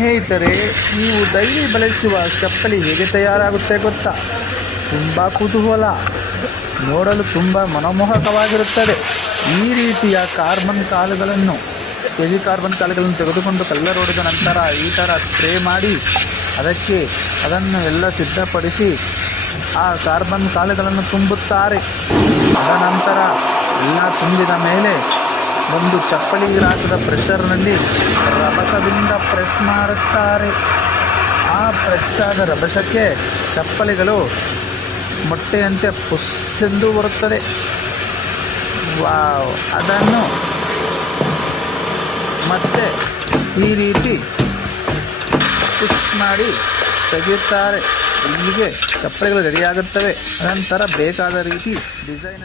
ಸ್ನೇಹಿತರೆ, ನೀವು ಡೈಲಿ ಬಳಸುವ ಚಪ್ಪಲಿ ಹೇಗೆ ತಯಾರಾಗುತ್ತೆ ಗೊತ್ತಾ? ತುಂಬ ಕುತೂಹಲ, ನೋಡಲು ತುಂಬ ಮನಮೋಹಕವಾಗಿರುತ್ತದೆ. ಈ ರೀತಿಯ ಕಾರ್ಬನ್ ಕಾಳುಗಳನ್ನು ತೆಗೆದುಕೊಂಡು ಕಲ್ಲರ್ ಹೊಡೆದ ನಂತರ ಈ ಥರ ಸ್ಪ್ರೇ ಮಾಡಿ ಅದನ್ನು ಎಲ್ಲ ಸಿದ್ಧಪಡಿಸಿ ಆ ಕಾರ್ಬನ್ ಕಾಳುಗಳನ್ನು ತುಂಬುತ್ತಾರೆ. ಅದನಂತರ ಎಲ್ಲ ತುಂಬಿದ ಮೇಲೆ ಒಂದು ಚಪ್ಪಲಿ ಗ್ರಾಸದ ಪ್ರೆಷರ್ನಲ್ಲಿ ರಭಸದಿಂದ ಪ್ರೆಸ್ ಮಾಡುತ್ತಾರೆ. ಆ ಪ್ರೆಸ್ ಆದ ರಭಸಕ್ಕೆ ಚಪ್ಪಲಿಗಳು ಮೊಟ್ಟೆಯಂತೆ ಪುಸ್ಸೆಂದು ಬರುತ್ತದೆ. ವಾವ್! ಅದನ್ನು ಮತ್ತೆ ಈ ರೀತಿ ಪುಷ್ ಮಾಡಿ ತೆಗೆಯುತ್ತಾರೆ. ಇಲ್ಲಿಗೆ ಚಪ್ಪಲಿಗಳು ರೆಡಿಯಾಗುತ್ತವೆ. ನಂತರ ಬೇಕಾದ ರೀತಿ ಡಿಸೈನ್